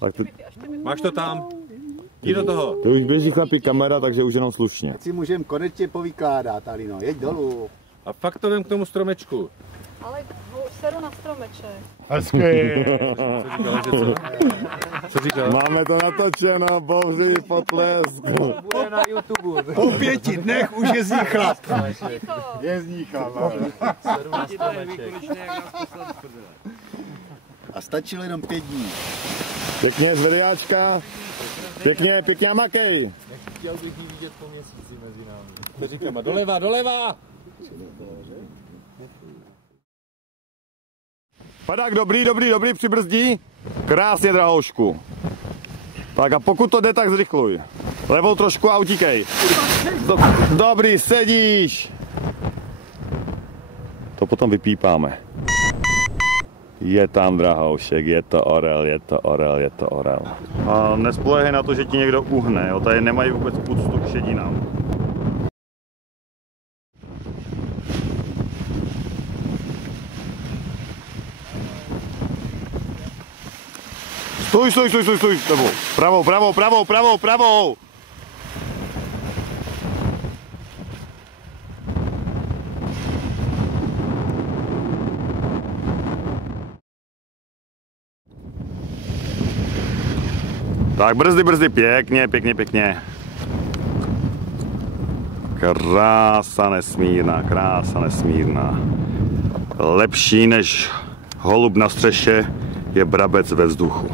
Tak ty... Máš to tam? Jdi do toho. To už běží chlapi kamera, takže už jenom slušně. Teď si můžeme konečně povykládat, Alino, jeď dolů. A fakt to vem k tomu stromečku. Ale seru na stromeček. Hezky. Co říkal, že co? Co říkal? Máme to natočeno, bouřlivý potlesk. Bude na YouTube. Po 5 dnech už jezdí chlap. Jezdí chlap. Seru na stromeček. A stačilo jenom 5 dní. Pěkně z videáčka. Pěkně, pěkně a makej. Chtěl bych ji vidět po měsíci mezi námi. To říkám, a doleva, doleva! Padák dobrý, přibrzdí. Krásně, drahoušku. Tak a pokud to jde, tak zrychluj. Levou trošku a utíkej. Dobrý, sedíš. To potom vypípáme. Je tam drahoušek, je to orel, je to orel, je to orel. A nespolehej na to, že ti někdo uhne, jo? Tady nemají vůbec úctu k šedinám. Stůj, tebou. Pravou. Tak brzdy, pěkně. Krása nesmírná. Lepší než holub na střeše je brabec ve vzduchu.